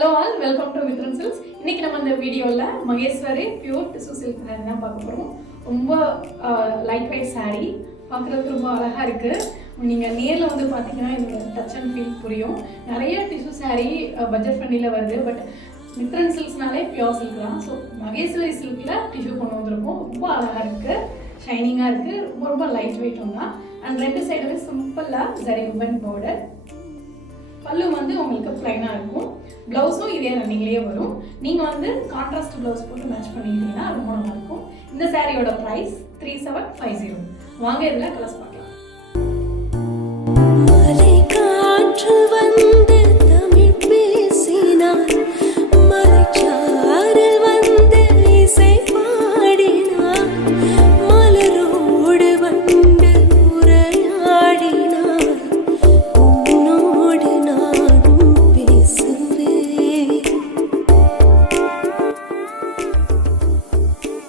Hello all, welcome to Mithran silks. இன்னைக்கு நம்ம இந்த வீடியோவில் Maheswari pure tissue silk sari தான் பார்க்க போகிறோம். ரொம்ப லைட் வெயிட் சாரீ, பார்க்குறதுக்கு ரொம்ப அழகாக இருக்குது. நீங்கள் நேரில் வந்து பார்த்தீங்கன்னா எனக்கு டச் அண்ட் ஃபீல் புரியும். நிறைய டிஷ்யூ சாரீ பட்ஜெட் ஃப்ரெண்ட்லியில் வருது, பட் மித்ரன் சில்க்ஸ்னாலே பியூர் சில்க் தான். ஸோ மகேஸ்வரி சில்கில் டிஷ்யூ கொண்டு வந்திருக்கோம். ரொம்ப அழகாக இருக்குது, ஷைனிங்காக இருக்குது, ரொம்ப ரொம்ப லைட் வெயிட்டும் தான். அண்ட் ரெண்டு சைடுமே சிம்பிளாக ஜரி ரிப்பன் பார்டர். பல்லு வந்து உங்களுக்கு ப்ளைனாக இருக்கும். ப்ளவுஸும் இதே ரன்னிங்லேயே வரும். நீங்கள் வந்து கான்ட்ராஸ்ட் ப்ளவுஸ் போட்டு மேட்ச் பண்ணிக்கிட்டீங்கன்னா ரொம்ப நல்லாயிருக்கும். இந்த சாரியோட ப்ரைஸ் 3750. வாங்க இதில் கலர்ஸ் பார்க்கலாம்.